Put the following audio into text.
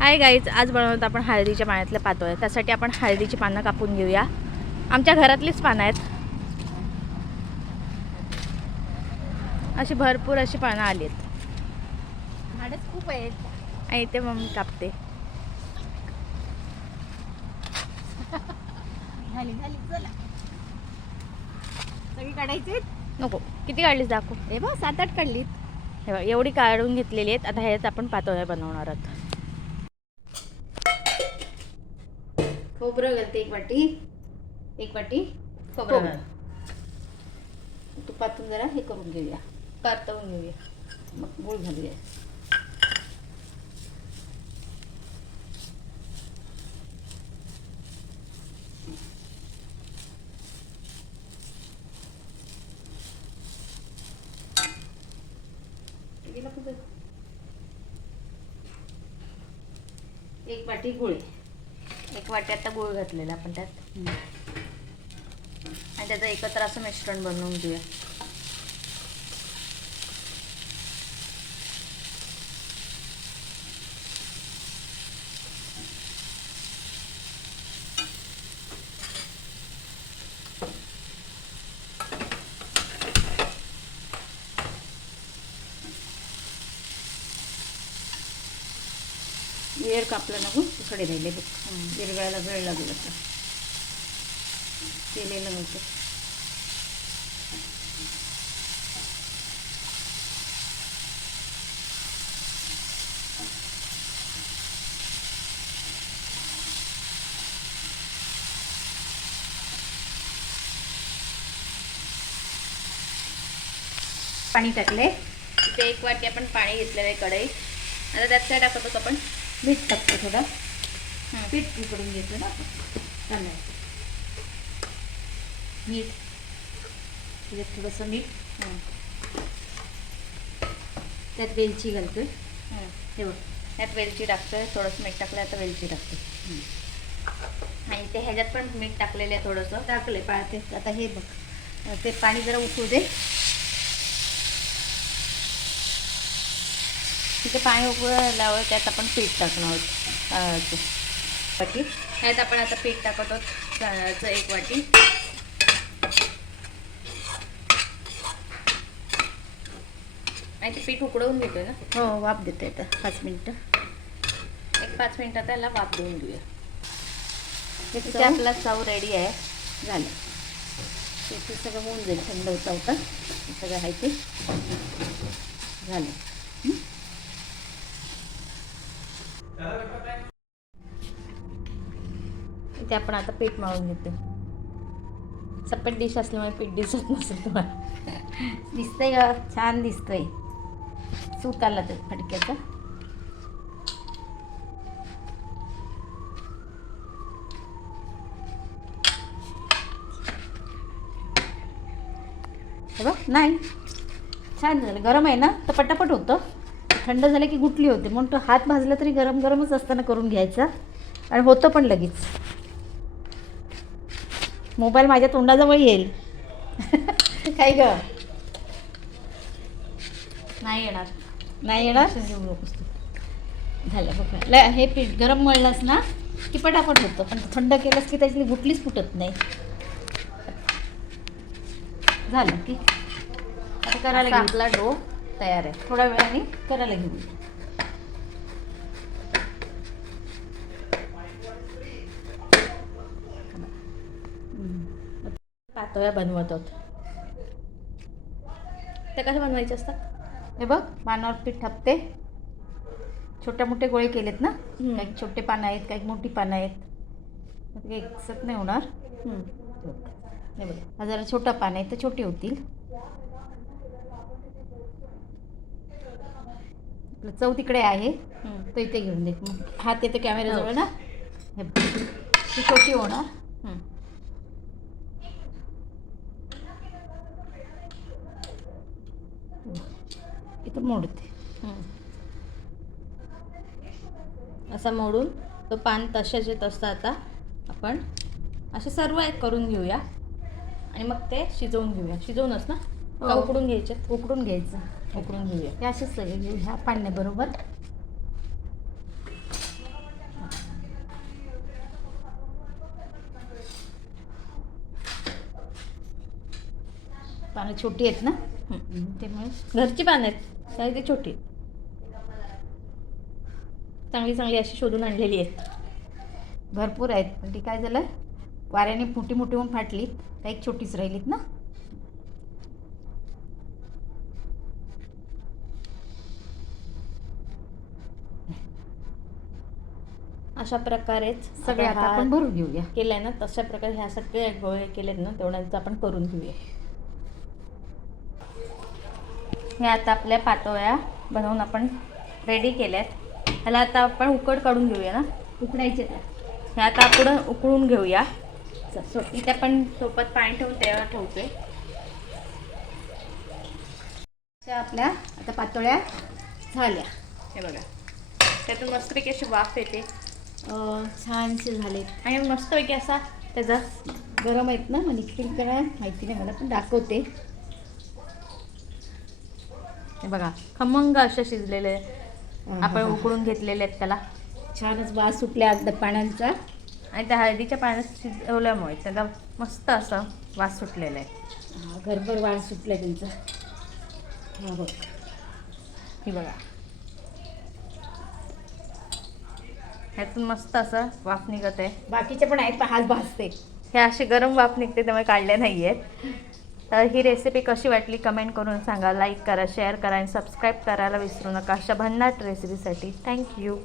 Hi guys, आज बनवत आपण हळदीच्या पाण्यातले पातोळे. त्यासाठी आपण हळदीची पानं कापून घेऊया. आमच्या घरातलीच पानं आहेत. अशी भरपूर अशी पानं आली आहेत. झाडच खूप आहेत आणि इथे मम्मी कापते. झाली झाली चला सगळी काढायची नको, किती काढलीस दाखव. हे बघ 7-8 काढलीत. हे बघ, एवढी काढून घेतलेली आहेत. आता ह्यात आपण पातोळे बनवणार आहोत. खोबरं घालते 1 वाटी. 1 वाटी खोबरं घाल. तुपातून जरा हे करून घेऊया, परतवून घेऊया. मग गूळ घालूया. एक वाटी गूळ. 1 वाटी आता गूळ घातलेला आपण त्यात. आणि त्याचं एकत्र असं मिश्रण बनवून घेऊया. वेळ कापला नको, थोडे राहिले बघ. विरगळायला वेळ लागेल. आता केलेलं नव्हतं. पाणी टाकले. इथे 1 वाटी आपण पाणी घेतलेलं आहे कढईत. आता त्यात काय टाकत होतो आपण? मीठ टाकतो थोडं. पीठ उकडून घेतो ना आपण. चालेल. मीठ, त्याच्यात थोडंसं मीठ. त्यात वेलची घालतोय. हे बघ, त्यात वेलची टाकतोय. थोडंसं मीठ टाकलं, आता वेलची टाकते. आणि ते ह्याच्यात पण मीठ टाकलेलं आहे थोडंसं. टाकले पाळते. आता हे बघ, ते पाणी जरा उकळू दे. तिथे पाणी उकळल्यावर त्यात आपण पीठ टाकणार आहोत. वाटी ह्यात आपण आता पीठ टाकत आहोत तांदळाचं 1 वाटी. आणि ते पीठ उकडवून घेतोय ना. हो, वाफ देते आता 5 मिनटं. 1-5 मिनटात त्याला वाफ देऊन घेऊया. इथे ते आपला चव रेडी आहे. झालं. ते सगळं होऊन जाईल. थंड होता होता सगळं आहे ते झालं. इथे आपण आता पीठ मळून घेतो. सपट डिश असल्यामुळे पीठ दिसत नसेल तुम्हाला. दिसतंय का? छान दिसतंय. सूत आला तर फडक्याचा. हे बघ, नाही छान झालं. गरम आहे ना तर पटापट होतं. थंड झालं की गुटली होते. म्हणून तो हात भाजला तरी गरम गरमच असताना करून घ्यायचा आणि होतं पण लगेच. मोबाईल माझ्या तोंडाजवळ येईल. काय ग? नाही येणार. नाही येणार. झालं बघ. हे पीठ गरम मळलंस ना की पटापट होतं, पण थंड केलंस की त्याची गुटलीच फुटत नाही. झालं की आता करायला घेऊ. आपला डो तयार आहे. थोड्या वेळाने करायला घेऊ. पातोळ्या बनवत आहोत. ते कसे बनवायचे असतात? हे बघ, पानावर पीठ थापते. छोटे मोठे गोळे केलेत ना. काही छोटे पानं आहेत, काही मोठी पानं आहेत. एकसाथ नाही होणार. हे बघ, हा जरा छोटा पान आहे तर छोटे होतील. चव तिकडे आहे तर इथे घेऊन दे. हात येते कॅमेऱ्याजवळ ना. हे ती छोटी होणार. इथं मोडते. असा मोडून तो पान तसेच येत असतं. आता आपण असे सर्व एक करून घेऊया आणि मग ते शिजवून घेऊया. शिजवूनच ना का उकडून घ्यायचे? उकडून घ्यायचं. उकडून घेऊया. हे असेच सगळे घेऊ ह्या पाण्याबरोबर. पानं छोटी आहेत ना त्यामुळे घरची पानं आहेत त्याही ती छोटी चांगली चांगली अशी शोधून आणलेली आहेत. भरपूर आहेत, पण ती काय झालं वाऱ्याने मोठी मोठी होऊन फाटलीत, काही छोटीच राहिलीत ना. अशा प्रकारेच सगळे आता आपण भरून घेऊया. केलंय ना तशा प्रकारे ह्या सगळे गोळे केलेत ना तेवढ्याच आपण करून घेऊया. हे आता आपल्या पातोळ्या बनवून आपण रेडी केल्यात. ह्याला आता आपण उकड काढून घेऊया ना. उकडायचे हे आता आपण उकळून घेऊया. इथे आपण सोबत पाणी ठेवून त्यावर ठेवतोय. आपल्या आता पातोळ्या झाल्या. हे बघा त्यातून मस्तपैकी अशी वाफ येते. छानसे झाले आणि मस्तपैकी असा त्याचा गरम आहेत ना, मग निघतील करा माहिती नाही मला, पण दाखवते. हे बघा खमंग असे शिजलेले आपण उकळून घेतलेले आहेत त्याला. छानच वास सुटल्या अर्ध पाण्याचा आणि त्या हळदीच्या पाण्यात शिजवल्यामुळे त्याला मस्त असं वास सुटलेला आहे. घरभर वास सुटला त्यांचा. हा बघ हे बघा ह्यातून मस्त असं वाफ निघत आहे. बाकीचे पण आहेत पण हाच भाजते. हे असे गरम वाफ निघते त्यामुळे काढले नाही आहेत. तर ही रेसिपी कशी वाटली कमेंट करून सांगा. लाईक करा, शेअर करा आणि सबस्क्राईब करायला विसरू नका अशा भन्नाट रेसिपीसाठी. थँक्यू.